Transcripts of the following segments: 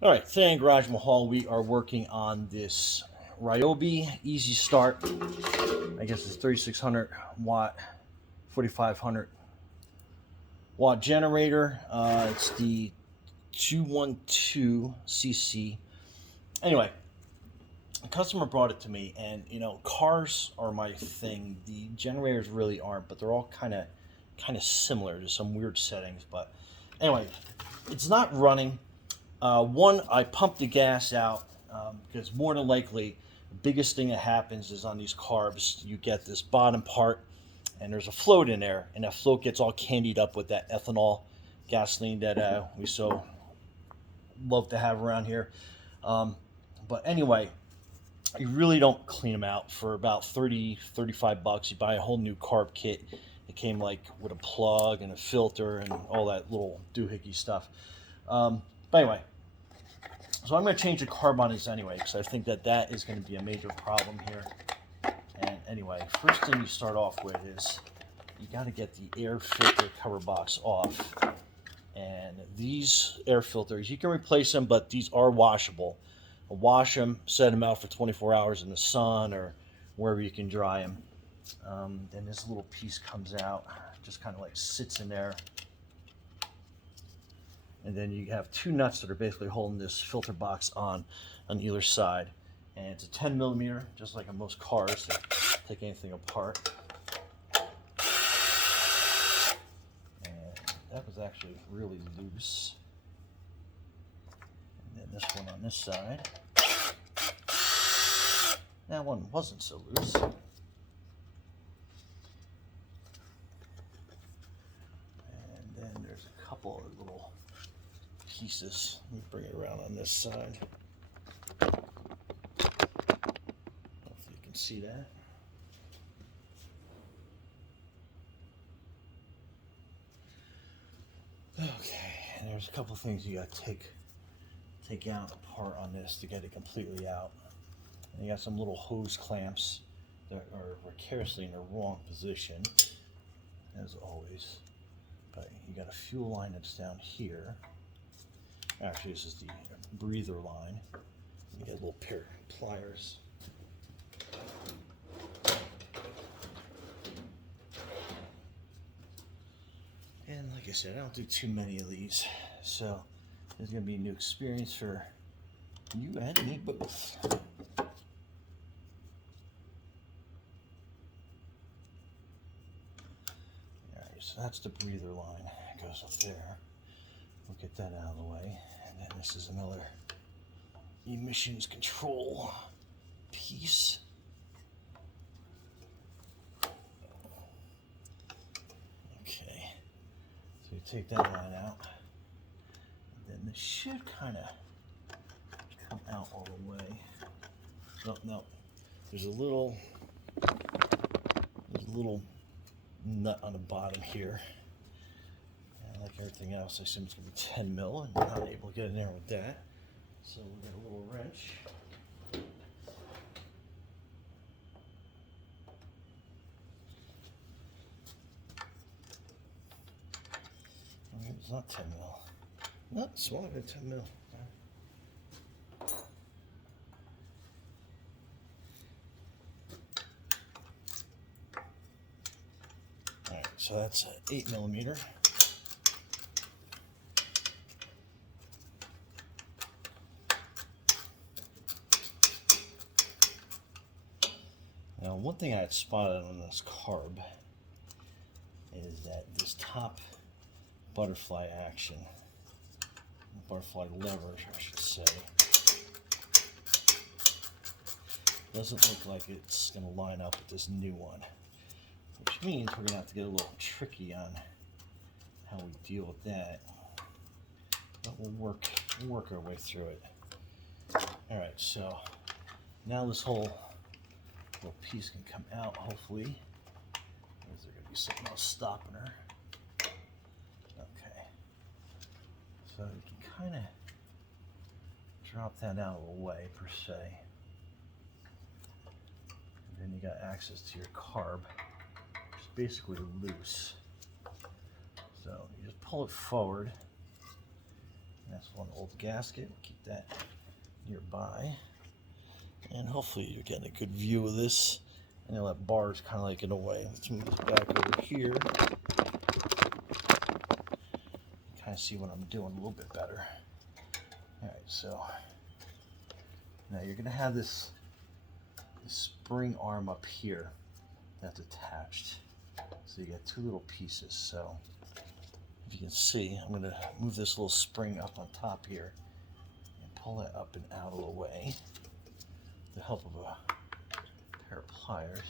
All right, today in Garage Mahal, we are working on this Ryobi Easy Start. I guess it's 3600 watt, 4500 watt generator. It's the 212cc. Anyway, a customer brought it to me, and cars are my thing. The generators really aren't, but they're all kind of similar to some weird settings. But anyway, it's not running. One, I pumped the gas out because more than likely, the biggest thing that happens is on these carbs, you get this bottom part and there's a float in there, and that float gets all candied up with that ethanol gasoline that we so love to have around here. But anyway, you really don't clean them out for about 35 bucks. You buy a whole new carb kit. It came like with a plug and a filter and all that little doohickey stuff. But anyway, so I'm going to change the carb on this anyway, because I think that is going to be a major problem here. And anyway, first thing you start off with is you got to get the air filter cover box off. And these air filters, you can replace them, but these are washable. Wash them, set them out for 24 hours in the sun or wherever you can dry them. Then this little piece comes out, just kind of like sits in there. And then you have two nuts that are basically holding this filter box on either side. And it's a 10 millimeter, just like on most cars that take anything apart. And that was actually really loose. And then this one on this side. That one wasn't so loose. And then there's a couple of little pieces. Let me bring it around on this side. Hopefully you can see that. Okay, and there's a couple things you got to take out apart on this to get it completely out. And you got some little hose clamps that are precariously in the wrong position, as always. But you got a fuel line that's down here. Actually, this is the breather line. You get a little pair of pliers. And like I said, I don't do too many of these, so this is going to be a new experience for you and me both. Alright, so that's the breather line. It goes up there. We'll get that out of the way. And then this is another emissions control piece. Okay, so you take that line out. And then this should kind of come out all the way. No, there's a little nut on the bottom here. Like everything else, I assume it's going to be 10 mil, and we're not able to get in there with that. So we'll get a little wrench. It's not 10 mil. No, it's smaller than 10 mil. Alright, so that's 8 millimeter. Now, one thing I had spotted on this carb is that this top butterfly action, butterfly lever, I should say, doesn't look like it's going to line up with this new one, which means we're going to have to get a little tricky on how we deal with that, but we'll work our way through it. Alright, so now this whole little piece can come out, hopefully. Is there going to be something else stopping her? Okay. So you can kind of drop that out of the way, per se. And then you got access to your carb, which is basically loose. So you just pull it forward. Now That's one old gasket. We'll keep that nearby. And hopefully you're getting a good view of this. And then that bar is kind of like in a way. Let's move this back over here. Kind of see what I'm doing a little bit better. All right, so now you're going to have this spring arm up here that's attached. So you got two little pieces. So if you can see, I'm going to move this little spring up on top here and pull that up and out of the way with the help of a pair of pliers.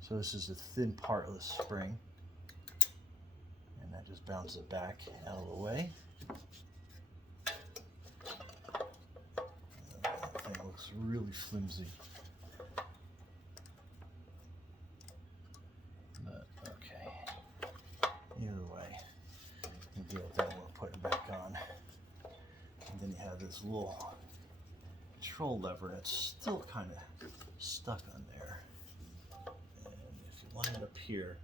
So this is the thin part of the spring, and that just bounces it back out of the way. That thing looks really flimsy. But okay, either way, we'll deal with that when we're putting it back on. And then you have this little control lever that's still kind of stuck on there. And if you line it up here,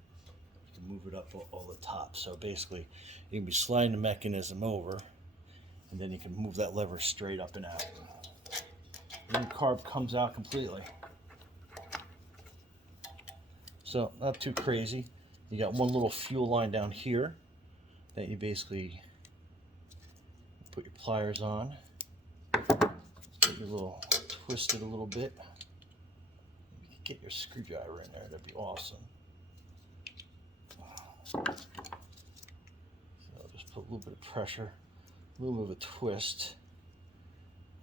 you can move it up all the top. So basically, you can be sliding the mechanism over, and then you can move that lever straight up and out. And the carb comes out completely. So not too crazy. You got one little fuel line down here that you basically put your pliers on. Get your little twisted a little bit. You can get your screwdriver in there. That'd be awesome. So just put a little bit of pressure, a little bit of a twist,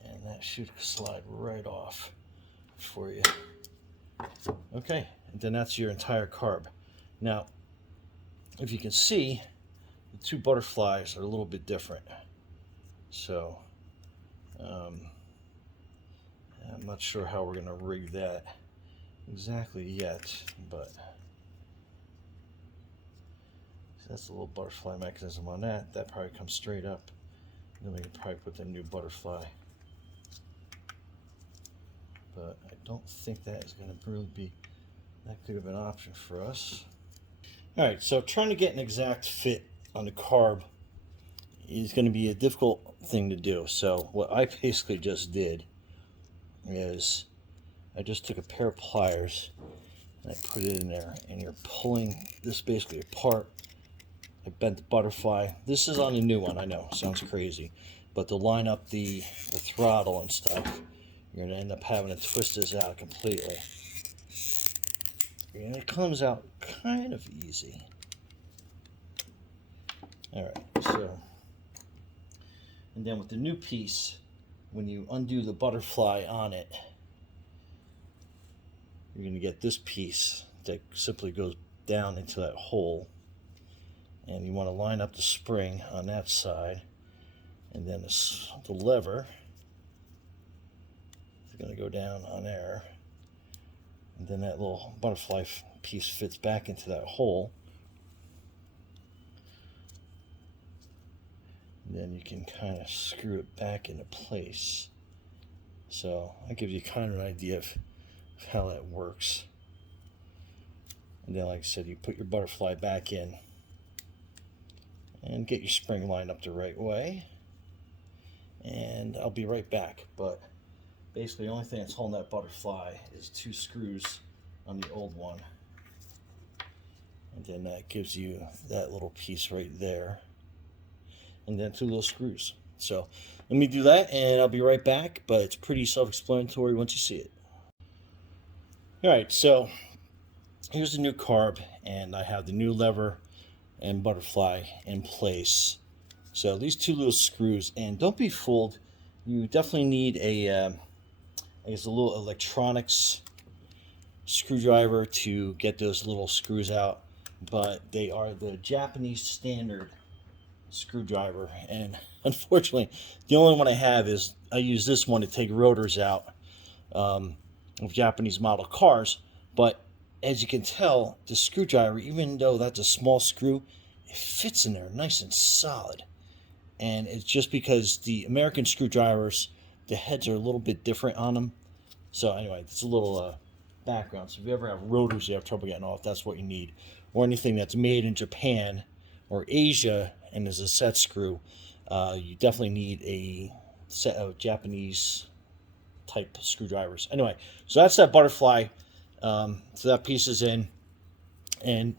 and that should slide right off for you. Okay, and then that's your entire carb. Now, if you can see, the two butterflies are a little bit different. So, I'm not sure how we're going to rig that exactly yet, but so that's a little butterfly mechanism on that. That probably comes straight up. Then we can probably put the new butterfly. But I don't think that is going to really be that good of an option for us. All right, so trying to get an exact fit on the carb is going to be a difficult thing to do. So what I basically just did is I just took a pair of pliers and I put it in there, and you're pulling this basically apart. I bent the butterfly. This is on the new one, I know, sounds crazy, but to line up the throttle and stuff, you're going to end up having to twist this out completely. And it comes out kind of easy. Alright, so, and then with the new piece, when you undo the butterfly on it, you're going to get this piece that simply goes down into that hole. And you want to line up the spring on that side, and then the lever is going to go down on there, and then that little butterfly piece fits back into that hole. And then you can kind of screw it back into place. So that gives you kind of an idea of how that works. And then, like I said, you put your butterfly back in and get your spring lined up the right way. And I'll be right back. But basically the only thing that's holding that butterfly is two screws on the old one. And then that gives you that little piece right there. And then two little screws. So let me do that and I'll be right back, but it's pretty self-explanatory once you see it. Alright, so here's the new carb, and I have the new lever and butterfly in place. So these two little screws, and don't be fooled, you definitely need a little electronics screwdriver to get those little screws out, but they are the Japanese standard screwdriver, and unfortunately the only one I have is I use this one to take rotors out of Japanese model cars. But as you can tell, the screwdriver, even though that's a small screw, it fits in there nice and solid. And it's just because the American screwdrivers, the heads are a little bit different on them. So anyway, it's a little background. So if you ever have rotors you have trouble getting off, that's what you need. Or anything that's made in Japan or Asia and is a set screw, You definitely need a set of Japanese type screwdrivers. Anyway, so that's that butterfly. So that piece is in, and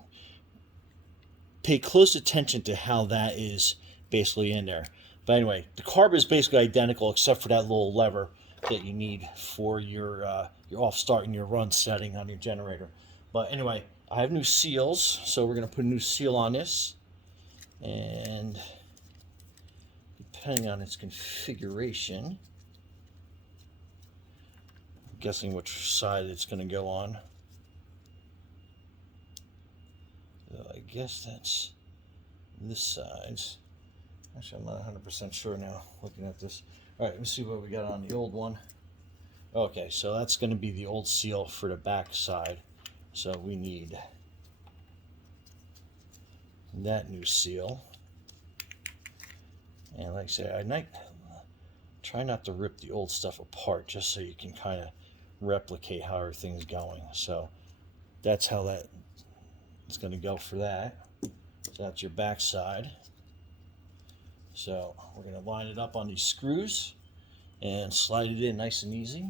pay close attention to how that is basically in there. But anyway, the carb is basically identical except for that little lever that you need for your off start and your run setting on your generator. But anyway, I have new seals, so we're going to put a new seal on this, and depending on its configuration, I'm guessing which side it's going to go on. So I guess that's this side. Actually, I'm not 100% sure now looking at this. All right, let me see what we got on the old one. Okay, so that's going to be the old seal for the back side. So we need that new seal. And like I said, I try not to rip the old stuff apart just so you can kind of replicate how everything's going. So that's how that is going to go for that. So that's your back side. So we're going to line it up on these screws and slide it in nice and easy.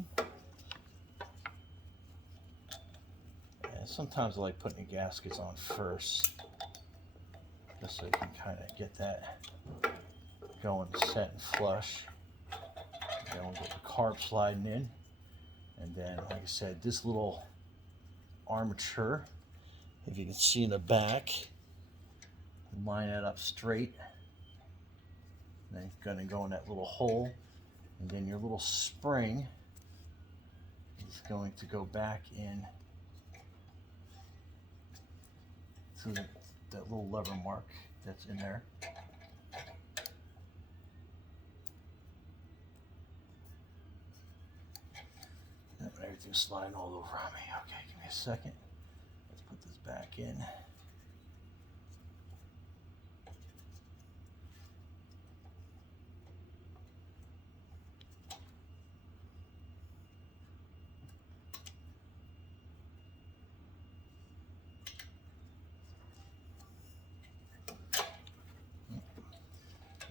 And sometimes I like putting the gaskets on first, just so you can kind of get that going set and flush. Then we'll get the carb sliding in. And then, like I said, this little armature, if you can see in the back, line that up straight. Then you're going to go in that little hole, and then your little spring is going to go back in to that little lever mark that's in there. Everything's sliding all over on me. Okay, give me a second. Let's put this back in.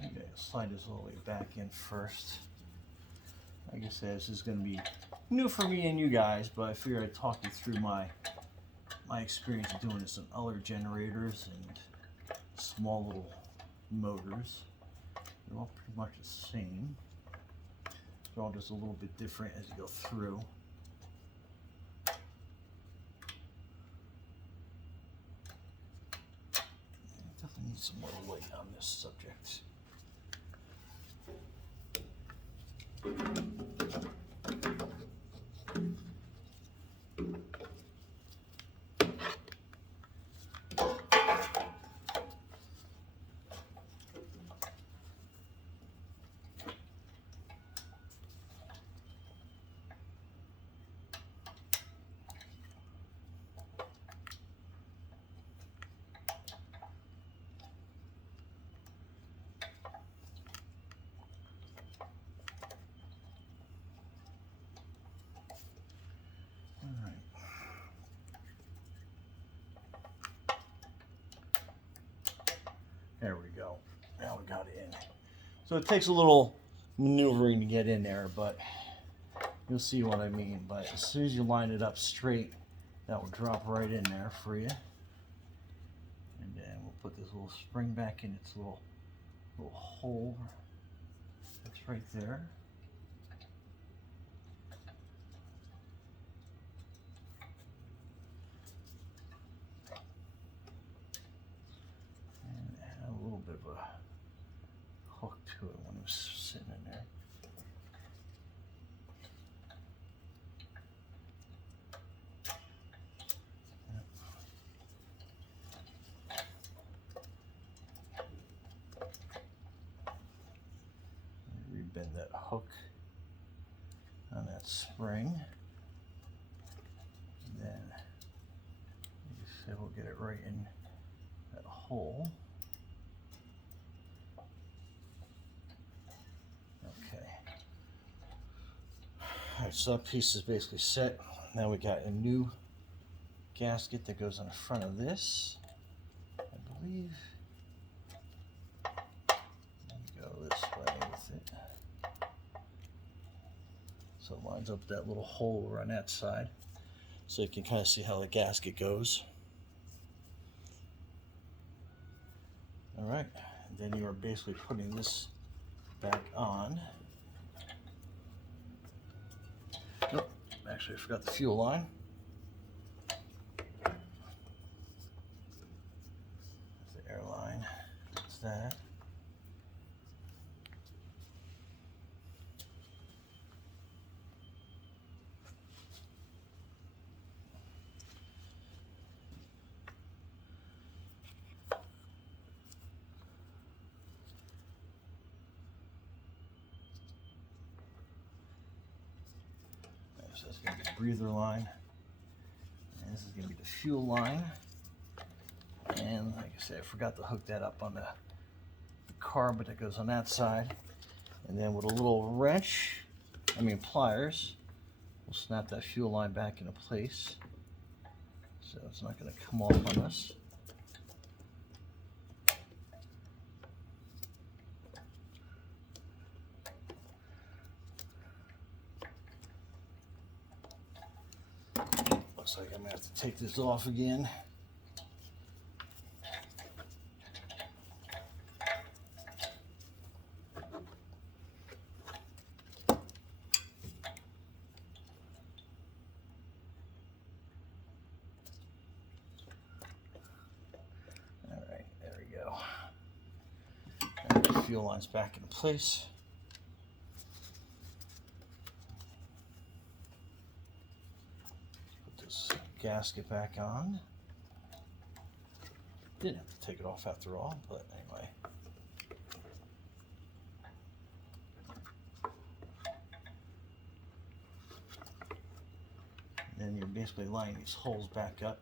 Okay, slide this all the way back in first. Like I said, this is going to be new for me and you guys, but I figured I'd talk you through my experience of doing this on other generators and small little motors. They're all pretty much the same. They're all just a little bit different as you go through. Definitely need some more light on this subject. There we go. Now we got it in. So it takes a little maneuvering to get in there, but you'll see what I mean. But as soon as you line it up straight, that will drop right in there for you. And then we'll put this little spring back in its little hole. That's right there. A little bit of a hook to it when it was sitting in there. Rebend that hook on that spring. And then, like I said, we'll get it right in that hole. Alright, so that piece is basically set. Now we got a new gasket that goes on the front of this, I believe. There we go, So it lines up that little hole over on that side. So you can kind of see how the gasket goes. All right, and then you are basically putting this back on. Oh, actually I forgot the fuel line. That's the air line. That's that. So that's going to be the breather line, and this is going to be the fuel line. And like I said, I forgot to hook that up on the carb that goes on that side. And then with a little wrench, pliers, we'll snap that fuel line back into place. So it's not going to come off on us. Looks like I'm going to have to take this off again. Fuel lines back into place. Put this gasket back on. Didn't have to take it off after all, but anyway. And then you're basically lining these holes back up.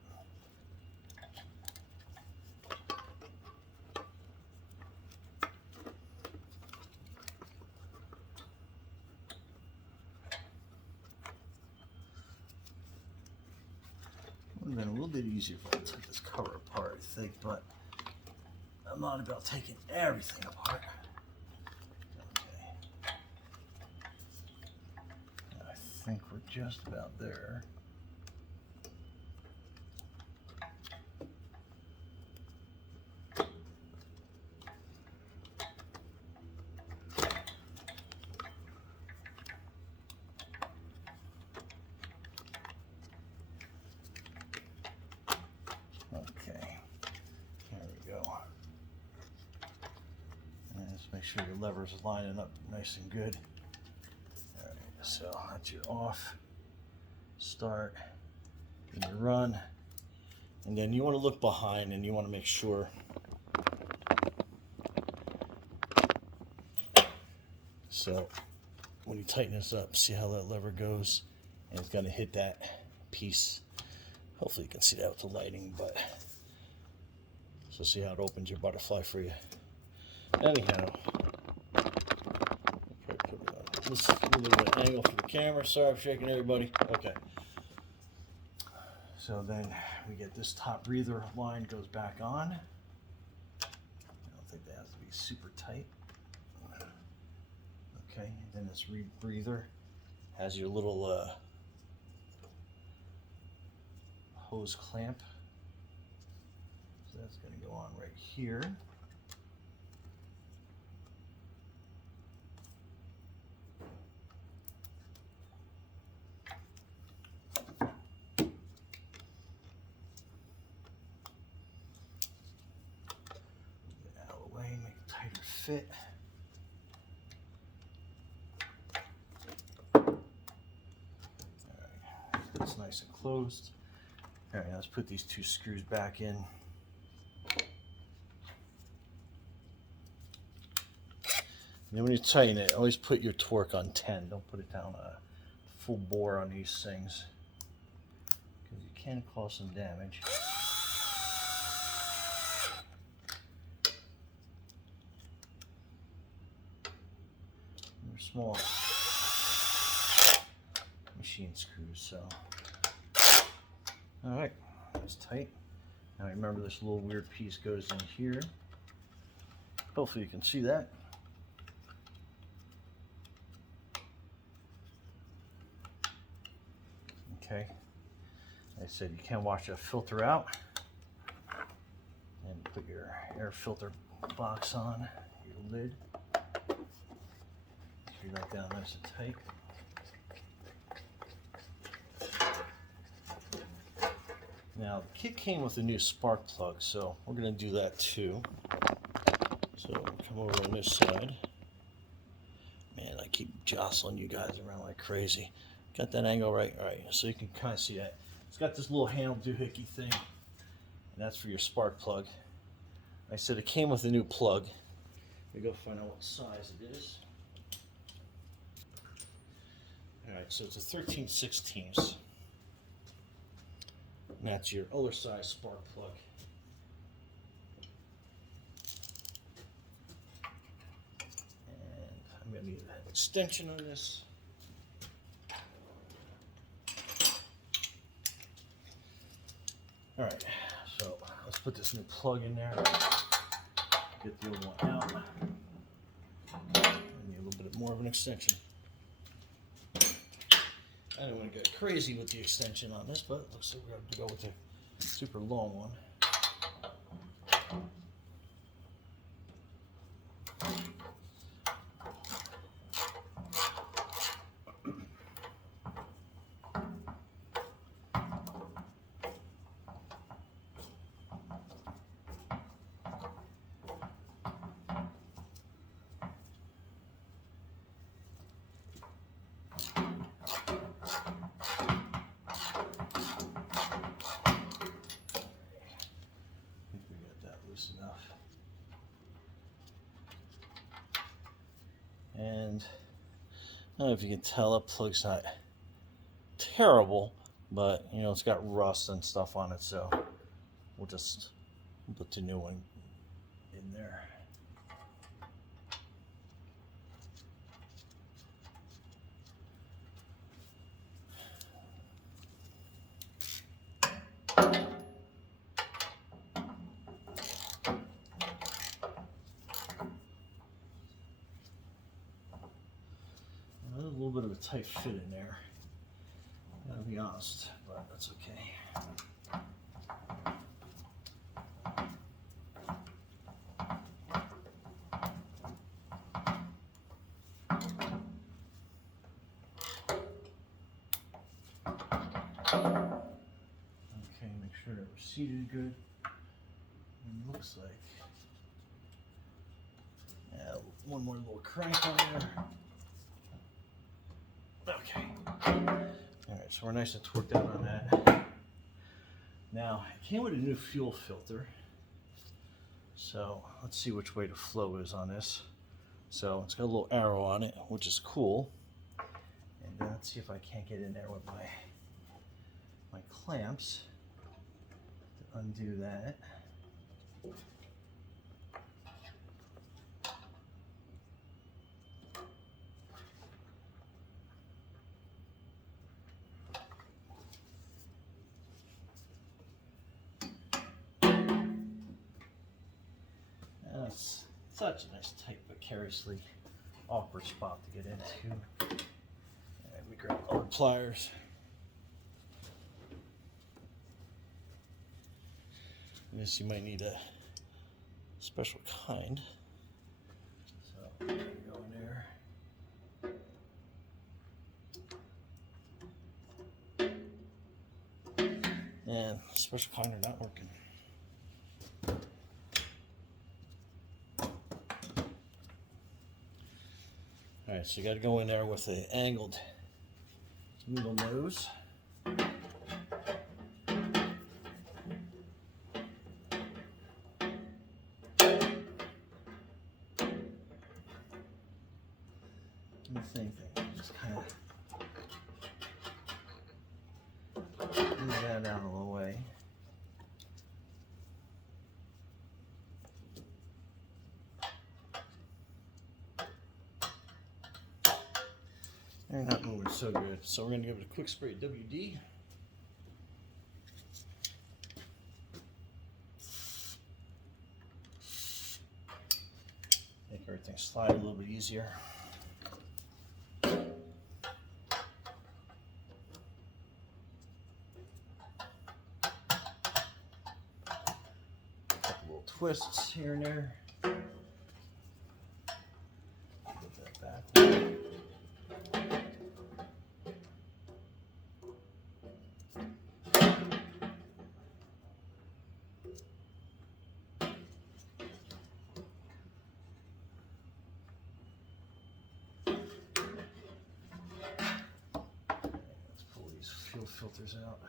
Would have been a little bit easier if I took this cover apart, I think, but I'm not about taking everything apart. Okay. I think we're just about there. Make sure your levers are lining up nice and good. All right, so that's your off, start, and you run. And then you want to look behind and you want to make sure so when you tighten this up, see how that lever goes, and it's going to hit that piece. Hopefully you can see that with the lighting, but so see how it opens your butterfly for you. Anyhow, let's give a little bit of angle for the camera. Sorry, I'm shaking everybody. Okay. So then we get this top breather line goes back on. I don't think that has to be super tight. Okay, and then this breather has your little hose clamp. So that's going to go on right here. Fit. All right, that's nice and closed. All right, now let's put these two screws back in. And then when you tighten it, always put your torque on 10. Don't put it down full bore on these things, because you can cause some damage. Small machine screws, so all right, that's tight. Now remember, this little weird piece goes in here. Hopefully you can see that. Okay. Like I said, you can wash that filter out and put your air filter box on, your lid. Screw that down nice and tight. Now, the kit came with a new spark plug, so we're going to do that too. So, come over on this side. Man, I keep jostling you guys around like crazy. Got that angle right? All right, so you can kind of see that. It's got this little handle doohickey thing, and that's for your spark plug. I said it came with a new plug. Let me go find out what size it is. All right, so it's a 13/16. And that's your other size spark plug. And I'm going to need an extension on this. All right, so let's put this new plug in there. Get the old one out. I need a little bit more of an extension. I don't want to get crazy with the extension on this, but it looks like we're going to go with a super long one. Enough. And I don't know if you can tell, that plug's not terrible, but you know, it's got rust and stuff on it, so we'll just put the new one in there. A little bit of a tight fit in there, gotta be honest, but that's okay. Okay, make sure that we're seated good. And looks like, yeah, one more little crank on there. Okay. All right, so we're nice and torqued out on that. Now, it came with a new fuel filter. So let's see which way the flow is on this. So it's got a little arrow on it, which is cool. And then let's see if I can't get in there with my clamps to undo that. That's such a nice, tight, precariously awkward spot to get into. And we grab our pliers. This you might need a special kind. So there you go in there. And special kind are not working. All right, so you got to go in there with an angled needle nose. And the same thing, just kind of move that down a little way. They're not moving so good, so we're going to give it a quick spray WD. Make everything slide a little bit easier. twists here and there. Put that back. Let's pull these fuel filters out.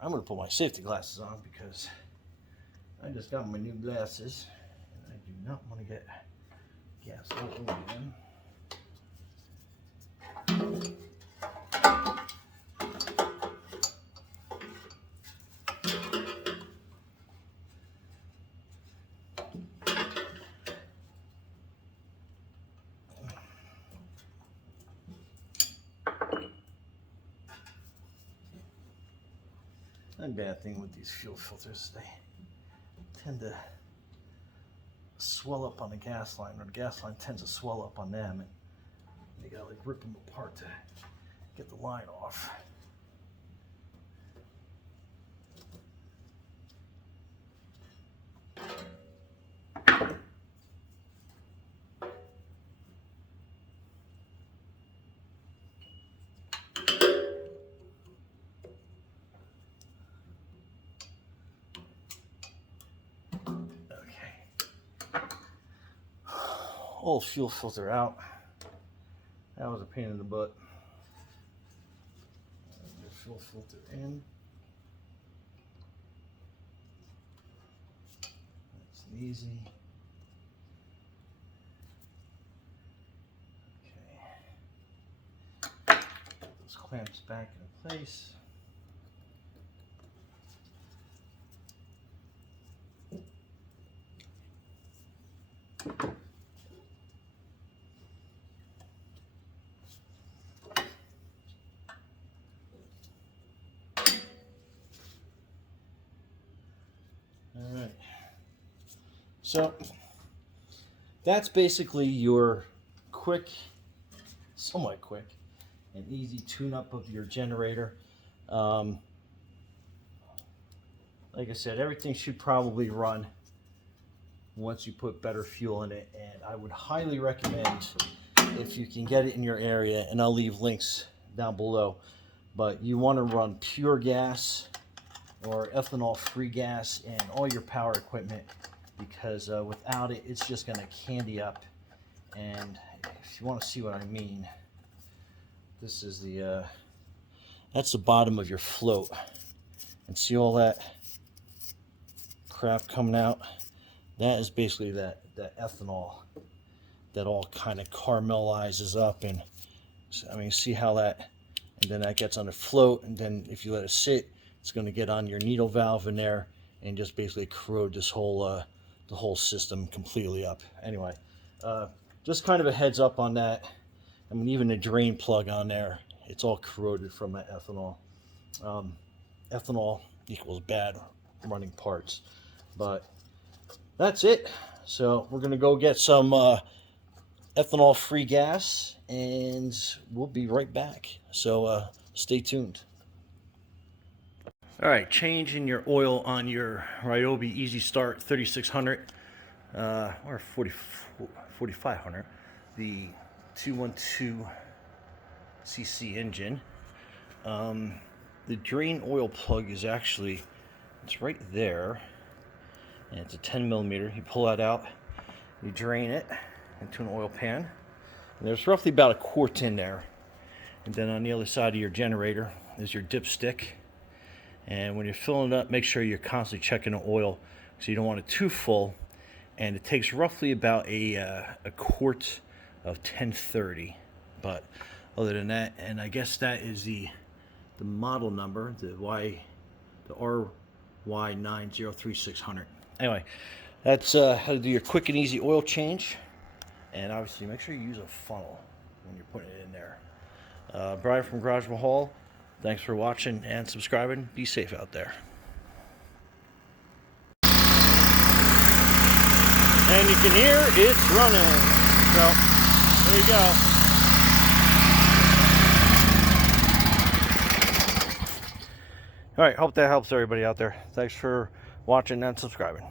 I'm going to put my safety glasses on because I just got my new glasses and I do not want to get gas all over them. One bad thing with these fuel filters, they tend to swell up on the gas line, or the gas line tends to swell up on them, and you gotta like rip them apart to get the line off. Old fuel filter out. That was a pain in the butt. Get fuel filter in. That's easy. Okay. Put those clamps back in place. Alright, so that's basically your quick, somewhat quick and easy tune-up of your generator. Like I said, everything should probably run once you put better fuel in it, and I would highly recommend, if you can get it in your area, and I'll leave links down below, but you want to run pure gas or ethanol-free gas in all your power equipment, because without it, it's just going to candy up. And if you want to see what I mean, this is the that's the bottom of your float, and see all that crap coming out? That is basically that ethanol that all kind of caramelizes up, and I mean, see how that, and then that gets on the float, and then if you let it sit, it's going to get on your needle valve in there and just basically corrode this whole the whole system completely up. Anyway, just kind of a heads up on that. I mean, even the drain plug on there, it's all corroded from that ethanol. Ethanol equals bad running parts. But that's it. So we're going to go get some ethanol-free gas, and we'll be right back. So stay tuned. All right, changing your oil on your Ryobi Easy Start 3600 or 4500, the 212cc engine. The drain oil plug is actually, it's right there, and it's a 10 millimeter. You pull that out, you drain it into an oil pan, and there's roughly about a quart in there. And then on the other side of your generator is your dipstick. And when you're filling it up, make sure you're constantly checking the oil, so you don't want it too full. And it takes roughly about a quart of 1030. But other than that, and I guess that is the model number, the RY903600. Anyway, that's how to do your quick and easy oil change. And obviously, make sure you use a funnel when you're putting it in there. Brian from Garage Mahal. Thanks for watching and subscribing. Be safe out there. And you can hear it's running. So, there you go. All right, hope that helps everybody out there. Thanks for watching and subscribing.